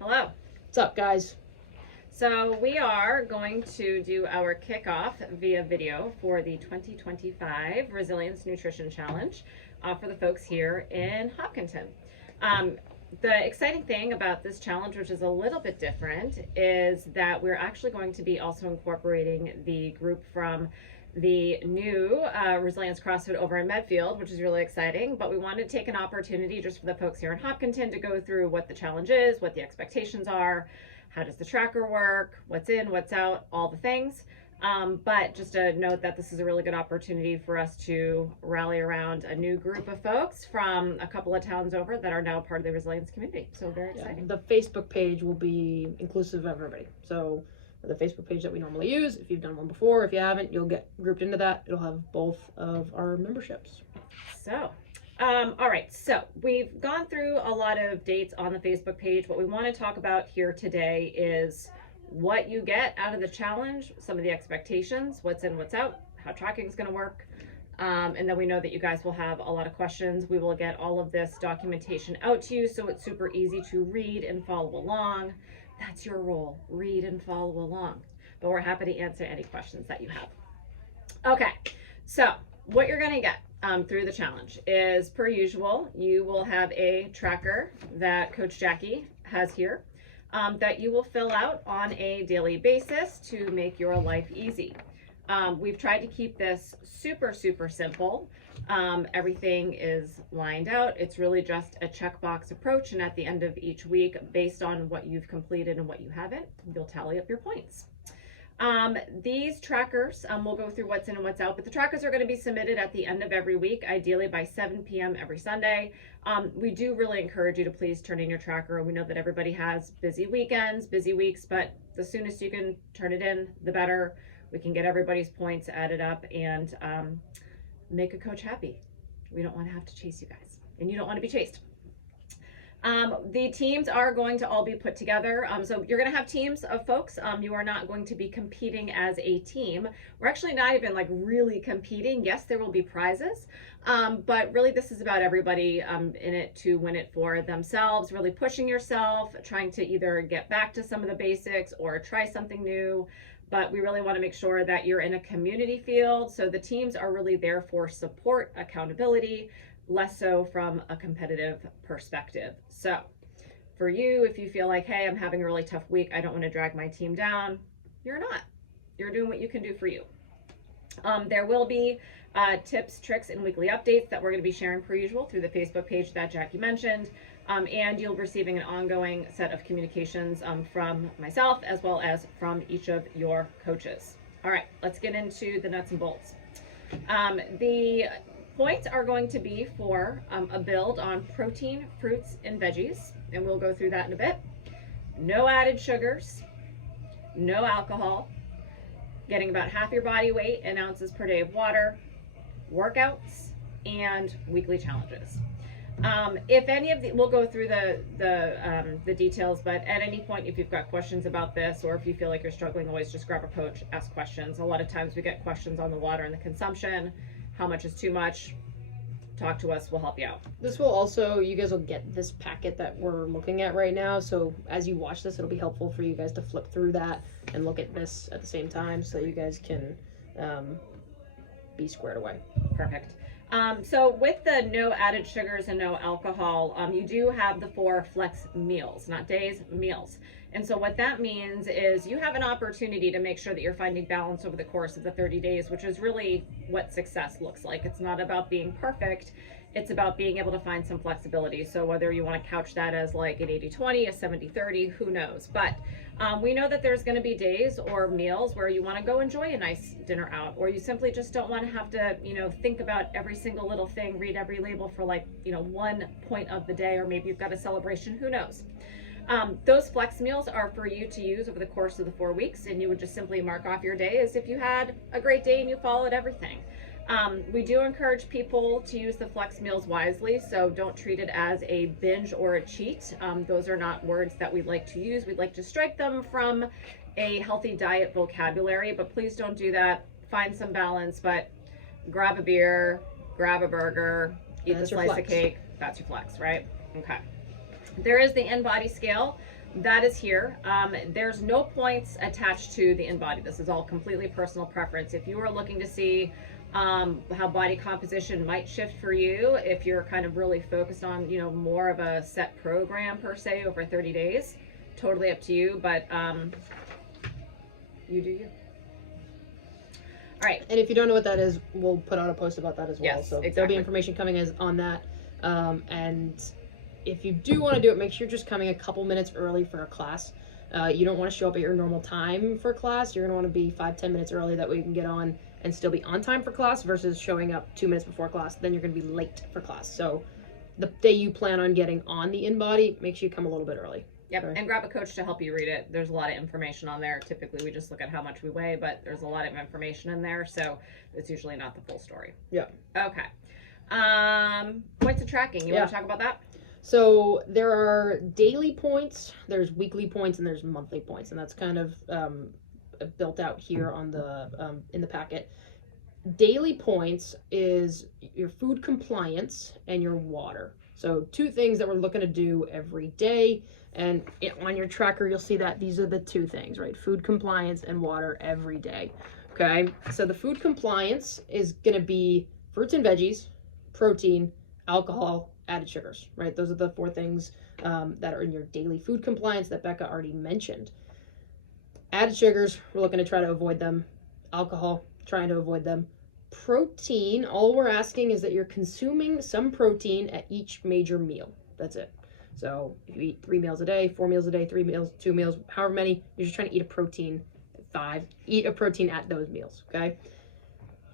Hello. What's up, guys? So we are going to do our kickoff via video for the 2025 Resilience Nutrition Challenge for the folks here in Hopkinton. The exciting thing about this challenge, which is a little bit different, is that we're actually going to be also incorporating the group from the new Resilience CrossFit over in Medfield, which is really exciting. But we wanted to take an opportunity just for the folks here in Hopkinton to go through what the challenge is, what the expectations are, how does the tracker work, what's in, what's out, all the things. But just a note that this is a really good opportunity for us to rally around a new group of folks from a couple of towns over that are now part of the resilience community. So very exciting. The Facebook page will be inclusive of everybody. So the Facebook page that we normally use, if you've done one before, if you haven't, you'll get grouped into that. It'll have both of our memberships. So, all right. So we've gone through a lot of dates on the Facebook page. What we want to talk about here today is what you get out of the challenge, some of the expectations, what's in, what's out, how tracking is going to work. And then we know that you guys will have a lot of questions. We will get all of this documentation out to you so it's super easy to read and follow along. That's your role, read and follow along. But we're happy to answer any questions that you have. Okay, so what you're going to get through the challenge is, per usual, you will have a tracker that Coach Jackie has here that you will fill out on a daily basis to make your life easy. We've tried to keep this super simple. Everything is lined out. It's really just a checkbox approach, and at the end of each week, based on what you've completed and what you haven't, you'll tally up your points. These trackers, we'll go through what's in and what's out, but the trackers are going to be submitted at the end of every week, ideally by 7 p.m. every Sunday. We do really encourage you to please turn in your tracker. We know that everybody has busy weekends, busy weeks, but the soonest you can turn it in, the better. We can get everybody's points added up and make a coach happy. We don't want to have to chase you guys, and you don't want to be chased. The teams are going to all be put together. So you're going to have teams of folks. You are not going to be competing as a team. We're actually not even like really competing. Yes, there will be prizes. But really this is about everybody in it to win it for themselves, really pushing yourself, trying to either get back to some of the basics or try something new. But we really want to make sure that you're in a community field. So the teams are really there for support, accountability, less so from a competitive perspective. So for you, if you feel like, hey, I'm having a really tough week, I don't want to drag my team down, you're not. You're doing what you can do for you. There will be tips, tricks, and weekly updates that we're going to be sharing per usual through the Facebook page that Jackie mentioned. And you'll be receiving an ongoing set of communications from myself as well as from each of your coaches. All right, let's get into the nuts and bolts. The points are going to be for a build on protein, fruits, and veggies, and we'll go through that in a bit. No added sugars, no alcohol, getting about half your body weight in ounces per day of water, workouts, and weekly challenges. If any of the, we'll go through the details, but at any point, if you've got questions about this, or if you feel like you're struggling, always just grab a coach, ask questions. A lot of times we get questions on the water and the consumption, how much is too much. Talk to us, we'll help you out. This will also, you guys will get this packet that we're looking at right now. So as you watch this, it'll be helpful for you guys to flip through that and look at this at the same time so you guys can be squared away. Perfect. So with the no added sugars and no alcohol, you do have the 4 flex meals, not days, meals. And so what that means is you have an opportunity to make sure that you're finding balance over the course of the 30 days, which is really what success looks like. It's not about being perfect. It's about being able to find some flexibility. So whether you want to couch that as like an 80-20, a 70-30, who knows? But we know that there's going to be days or meals where you want to go enjoy a nice dinner out, or you simply just don't want to have to, think about every single little thing, read every label for like, one point of the day, or maybe you've got a celebration, who knows? Those flex meals are for you to use over the course of the 4 weeks, and you would just simply mark off your day as if you had a great day and you followed everything. We do encourage people to use the flex meals wisely, so don't treat it as a binge or a cheat. Those are not words that we'd like to use. We'd like to strike them from a healthy diet vocabulary, but please don't do that. Find some balance, but grab a beer, grab a burger, eat a slice of cake. That's your flex, right? Okay. There is the InBody scale that is here. There's no points attached to the InBody. This is all completely personal preference. If you are looking to see how body composition might shift for you, if you're kind of really focused on, you know, more of a set program per se over 30 days, totally up to you, but you do you. All right. And if you don't know what that is, we'll put out a post about that as well. Yes, so exactly. there'll be information coming on that. And if you do want to do it, make sure you're just coming a couple minutes early for a class. You don't want to show up at your normal time for class. You're going to want to be 5-10 minutes early. That way you can get on and still be on time for class versus showing up 2 minutes before class. Then you're going to be late for class. So the day you plan on getting on the InBody, make sure you come a little bit early. Yep, Sorry. and grab a coach to help you read it. There's a lot of information on there. Typically, we just look at how much we weigh, but there's a lot of information in there, so it's usually not the full story. Yeah. Okay. Points of tracking. You want to talk about that? So there are daily points, there's weekly points, and there's monthly points, and that's kind of built out here on the in the packet. Daily points is your food compliance and your water. So 2 things that we're looking to do every day. And on your tracker, you'll see that these are the 2 things, right? Food compliance and water every day. Okay. So the food compliance is going to be fruits and veggies, protein, alcohol, added sugars, right? Those are the 4 things that are in your daily food compliance that Becca already mentioned. Added sugars, we're looking to try to avoid them. Alcohol, trying to avoid them. Protein, all we're asking is that you're consuming some protein at each major meal. That's it. So if you eat 3 meals a day, 4 meals a day, 3 meals, 2 meals, however many, you're just trying to eat a protein. 5, eat a protein at those meals, okay?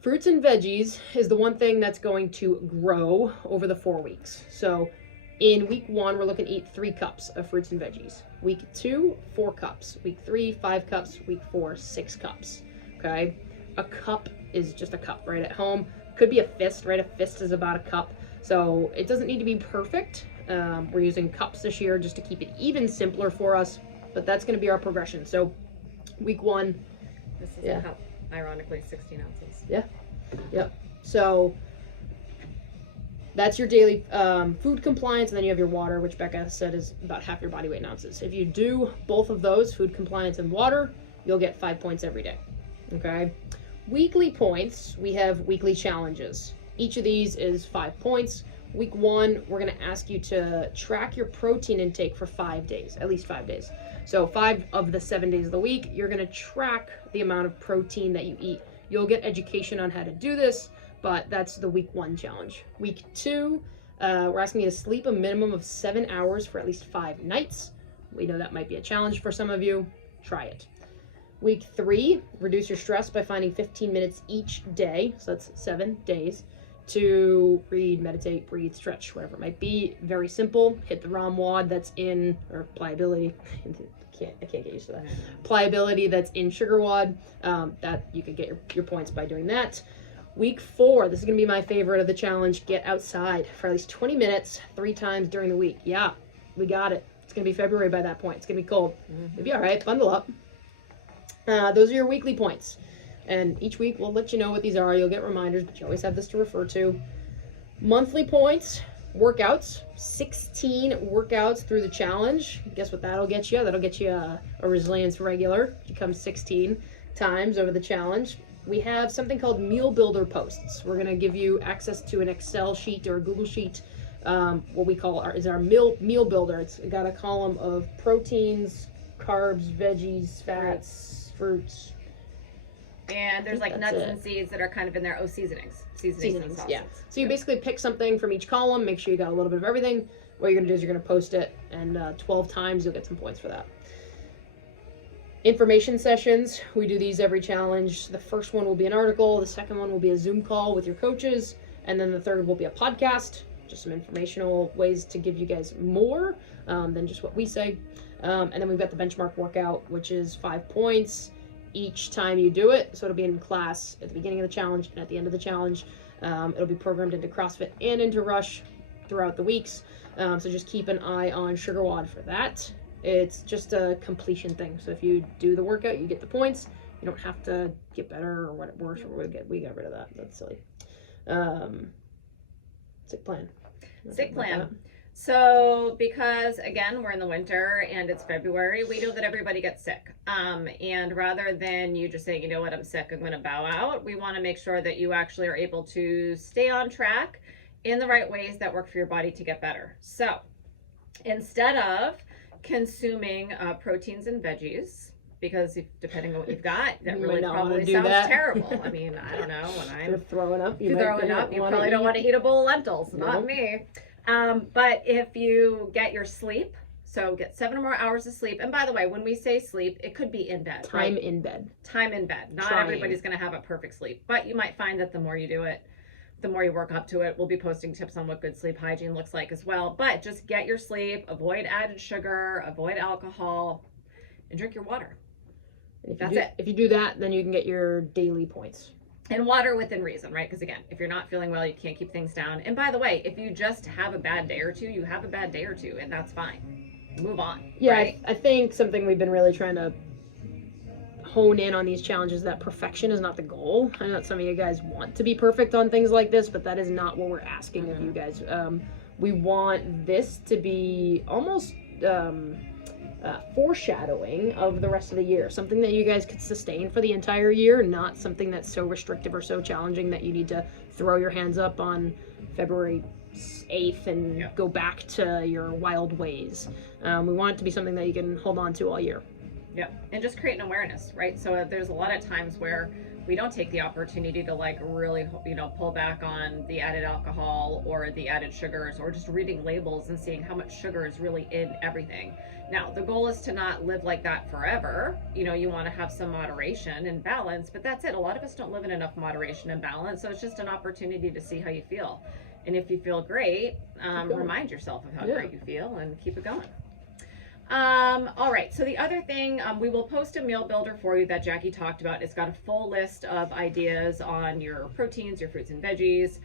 Fruits and veggies is the one thing that's going to grow over the 4 weeks. So in week 1, we're looking to eat 3 cups of fruits and veggies. Week 2, 4 cups. Week 3, 5 cups. Week 4, 6 cups, okay? A cup is just a cup right at home. Could be a fist, right? A fist is about a cup. So it doesn't need to be perfect. We're using cups this year just to keep it even simpler for us, but that's going to be our progression. So week 1. This is a cup, ironically, 16 ounces. Yeah. Yep. So that's your daily food compliance, and then you have your water, which Becca said is about half your body weight in ounces. If you do both of those, food compliance and water, you'll get 5 points every day. Okay. Weekly points, we have weekly challenges. Each of these is 5 points. Week 1, we're going to ask you to track your protein intake for 5 days, at least 5 days. So 5 of the 7 days of the week, you're going to track the amount of protein that you eat. You'll get education on how to do this, but that's the week 1 challenge. Week 2, we're asking you to sleep a minimum of 7 hours for at least 5 nights. We know that might be a challenge for some of you. Try it. Week 3, reduce your stress by finding 15 minutes each day. So that's 7 days. To read, meditate, breathe, stretch, whatever it might be. Very simple. Hit the ROM WOD that's in, or pliability. I can't get used to that. Pliability that's in sugar WOD. That you could get your points by doing that. Week 4, this is going to be my favorite of the challenge. Get outside for at least 20 minutes, 3 times during the week. Yeah, we got it. It's going to be February by that point. It's going to be cold. It'll be all right. Bundle up. Those are your weekly points. And each week we'll let you know what these are. You'll get reminders, but you always have this to refer to. Monthly points, workouts, 16 workouts through the challenge. Guess what that'll get you? That'll get you a resilience regular. You come 16 times over the challenge. We have something called meal builder posts. We're going to give you access to an Excel sheet or a Google sheet. What we call our meal builder. It's got a column of proteins, carbs, veggies, fats, fruits. And there's like nuts and seeds that are kind of in there. Oh, seasonings and sauces. Yeah. So you basically pick something from each column, make sure you got a little bit of everything. What you're going to do is you're going to post it, and 12 times you'll get some points for that. Information sessions. We do these every challenge. The first one will be an article. The second one will be a Zoom call with your coaches. And then the third will be a podcast. Just some informational ways to give you guys more than just what we say. And then we've got the benchmark workout, which is 5 points each time you do it. So it'll be in class at the beginning of the challenge and at the end of the challenge. It'll be programmed into CrossFit and into Rush throughout the weeks. So just keep an eye on Sugar WOD for that. It's just a completion thing. So if you do the workout, you get the points. You don't have to get better or what worse. We got rid of that. That's silly. Sick plan. Sick plan. So, because again, we're in the winter and it's February, we know that everybody gets sick. And rather than you just saying, you know what, I'm sick, I'm going to bow out, we want to make sure that you actually are able to stay on track in the right ways that work for your body to get better. So, instead of consuming proteins and veggies, because depending on what you've got, that You really might not probably wanna do sounds that. terrible. I mean, I don't know, when If you're I'm throwing up, you throwing up, you probably don't want to eat a bowl of lentils. Not Nope. me. But if you get your sleep, so get 7 or more hours of sleep. And by the way, when we say sleep, it could be in bed. Time right? in bed. Time in bed. Not Trying. everybody's going to have a perfect sleep, but you might find that the more you do it, the more you work up to it. We'll be posting tips on what good sleep hygiene looks like as well. But just get your sleep, avoid added sugar, avoid alcohol, and drink your water. That's it. If you do that, then you can get your daily points. And water within reason, right? Because again, if you're not feeling well, you can't keep things down. And by the way, if you just have a bad day or two, you have a bad day or two, and that's fine. Move on. Yeah, right? I think something we've been really trying to hone in on these challenges, that perfection is not the goal. I know that some of you guys want to be perfect on things like this, but that is not what we're asking of you guys. We want this to be almost foreshadowing of the rest of the year, something that you guys could sustain for the entire year, not something that's so restrictive or so challenging that you need to throw your hands up on February 8th and go back to your wild ways. We want it to be something that you can hold on to all year. Yeah, and just create an awareness, right? So there's a lot of times where we don't take the opportunity to like really, pull back on the added alcohol or the added sugars, or just reading labels and seeing how much sugar is really in everything. Now, the goal is to not live like that forever. You want to have some moderation and balance, but that's it. A lot of us don't live in enough moderation and balance, so it's just an opportunity to see how you feel. And if you feel great, remind yourself of how great you feel and keep it going. All right, so the other thing, we will post a meal builder for you that Jackie talked about. It's got a full list of ideas on your proteins, your fruits and veggies.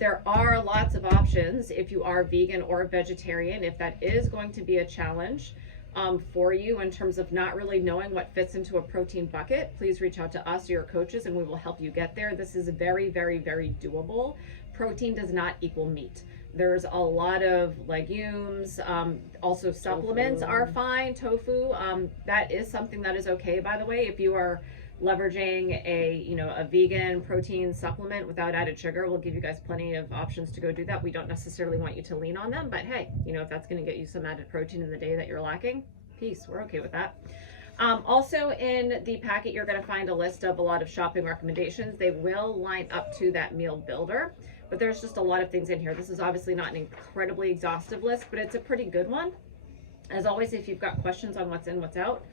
There are lots of options if you are vegan or vegetarian, if that is going to be a challenge for you in terms of not really knowing what fits into a protein bucket. Please reach out to us or your coaches and we will help you get there. This is very, very, very doable. Protein does not equal meat. There's a lot of legumes, also supplements are fine, tofu. That is something that is okay, by the way. If you are leveraging a vegan protein supplement without added sugar, we'll give you guys plenty of options to go do that. We don't necessarily want you to lean on them, but hey, if that's going to get you some added protein in the day that you're lacking, peace, we're okay with that. Also in the packet, you're going to find a list of a lot of shopping recommendations. They will line up to that meal builder, but there's just a lot of things in here. This is obviously not an incredibly exhaustive list, but it's a pretty good one. As always, if you've got questions on what's in, what's out,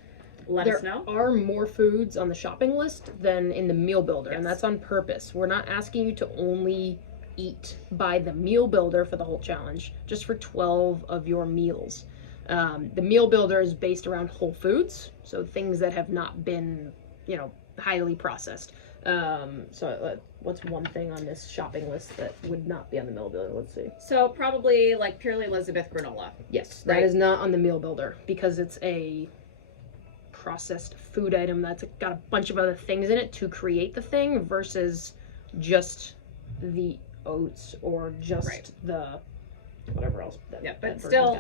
let us know. There are more foods on the shopping list than in the meal builder, and that's on purpose. We're not asking you to only eat by the meal builder for the whole challenge, just for 12 of your meals. The meal builder is based around whole foods, so things that have not been, highly processed. So what's one thing on this shopping list that would not be on the meal builder? Let's see. So probably like purely Elizabeth granola. Yes, that is not on the meal builder because it's a processed food item that's got a bunch of other things in it to create the thing versus just the oats or just the whatever else. But still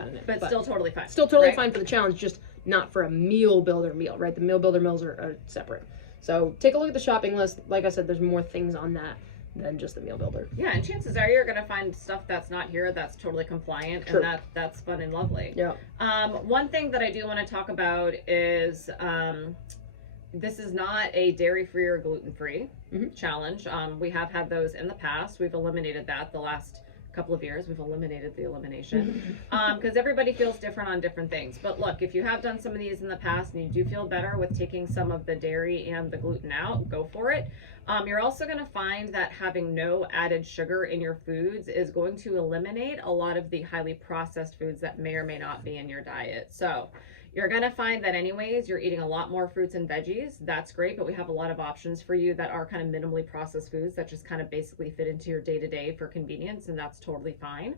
totally fine. Still totally fine for the challenge, just not for a meal builder meal, right? The meal builder meals are separate. So take a look at the shopping list. Like I said, there's more things on that than just the meal builder. Yeah, and chances are you're going to find stuff that's not here that's totally compliant, True. And that's fun and lovely. Yeah. One thing that I do want to talk about is this is not a dairy-free or gluten-free challenge. We have had those in the past. We've eliminated that the last couple of years. We've eliminated the elimination because everybody feels different on different things. But look, if you have done some of these in the past and you do feel better with taking some of the dairy and the gluten out, go for it. You're also going to find that having no added sugar in your foods is going to eliminate a lot of the highly processed foods that may or may not be in your diet. So you're going to find that anyways, you're eating a lot more fruits and veggies. That's great, but we have a lot of options for you that are kind of minimally processed foods that just kind of basically fit into your day-to-day for convenience, and that's totally fine.